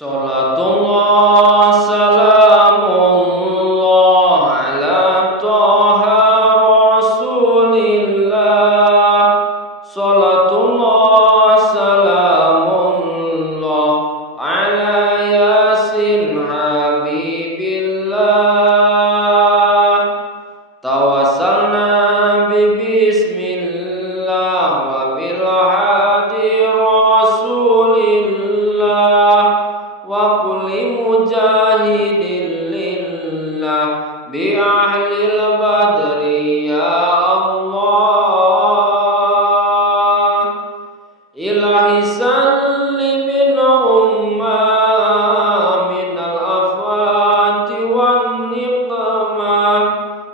Salatullah salamullah ala toha rasulillah. Salatullah salamullah ala yasin habibillah. Tawassalna bismillah wa bil hadi rasulillah wa kulli mujahidin lillah bi ahlil badri ya Allah. Ilahi salli min umma min al-afati wan niqmah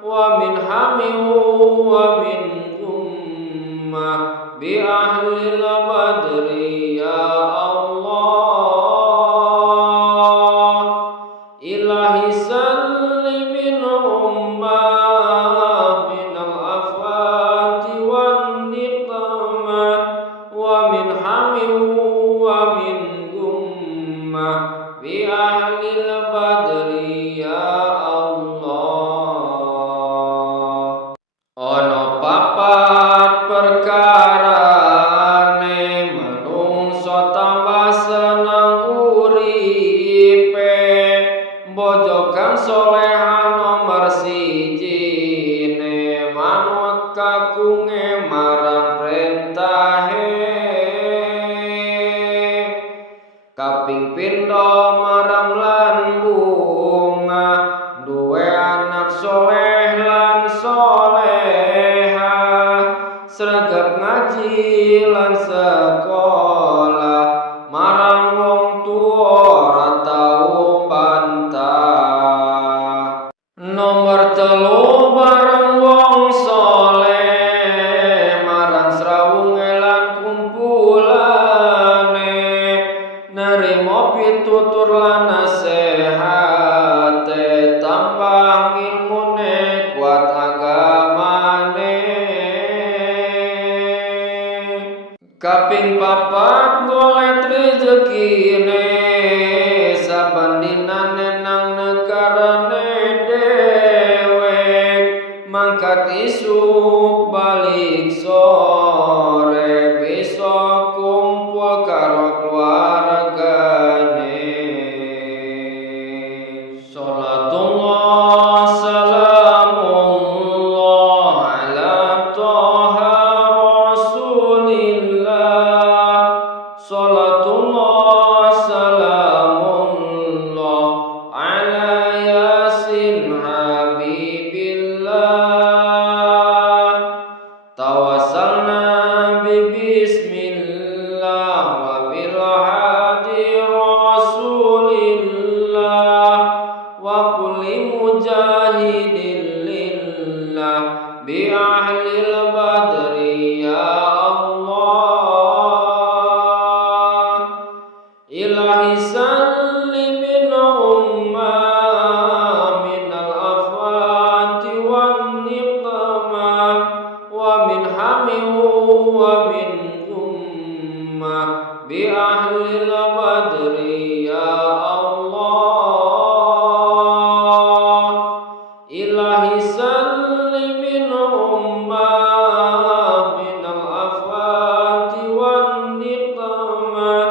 wa min hamihu wa min umma bi ahlil badri ya Allah. Ilahi salli min umma min al-afati wan niqmah wa min hamihu wa min umma bi ahlil badri ya Allah. Ono papat perkarane manungsa tambah seneng uripe. Bojokan solehan nomor sijine manut kagunge marang perintahe. Kaping pindho marang lan bunga duwe anak soleh lan soleha. Sregep ngaji lan sekolah marang wong tuwa ora tau bantah. Nomor telu bareng wong soleh marang srawunge lan kumpulane. Nerimo pitutur lan nasehate tambah ilmune kuat agamane. Kaping papat golek rezekine saben dinane nang negarane dewek. Mangkat isuk balik sore bisa kumpul karo keluargane. Salatullah salamullah ala toha rasulillah. Salatullah salamullah ala yasin habibillah. Tawassalna bismillah wa bil hadi rasulillah wa kulli mujahidin lillah bi ahlil badri ya Allah. Ilahi salli min umma min al-afati wan niqmah wa min hamihu wa min umma bi ahlil badri ya Allah. Ilahi salli min umma min al-afati wan niqmah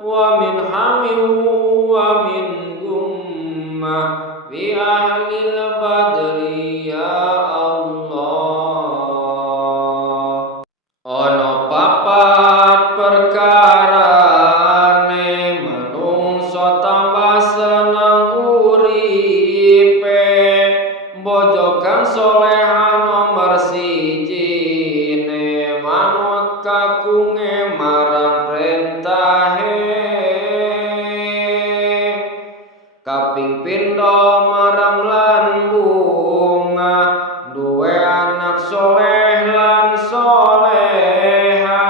wa min hamihu wa min umma bi ahlil badri ya Allah. Ono papat perkarane manungsa tambah seneng uripe. Bojokan solehan nomor sijine manut kagunge marang perintahe. Kaping pindho marang lan bunga duwe anak soleh lan soleha.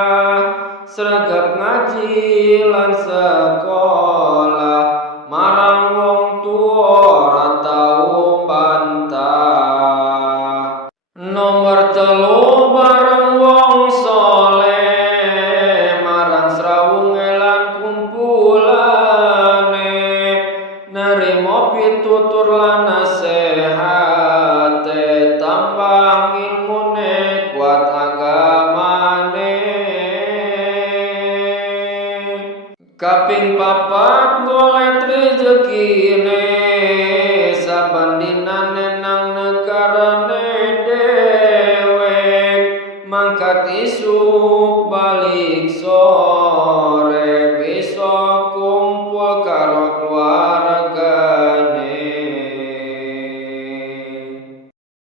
Sregep ngaji lan sekolah marang wong tuwa ora tau bantah. Nomor telu bareng wong soleh marang srawunge lan kumpulane. Kaping papat golet rezekine saban dinane nang negarane dewek mangkat isuk balik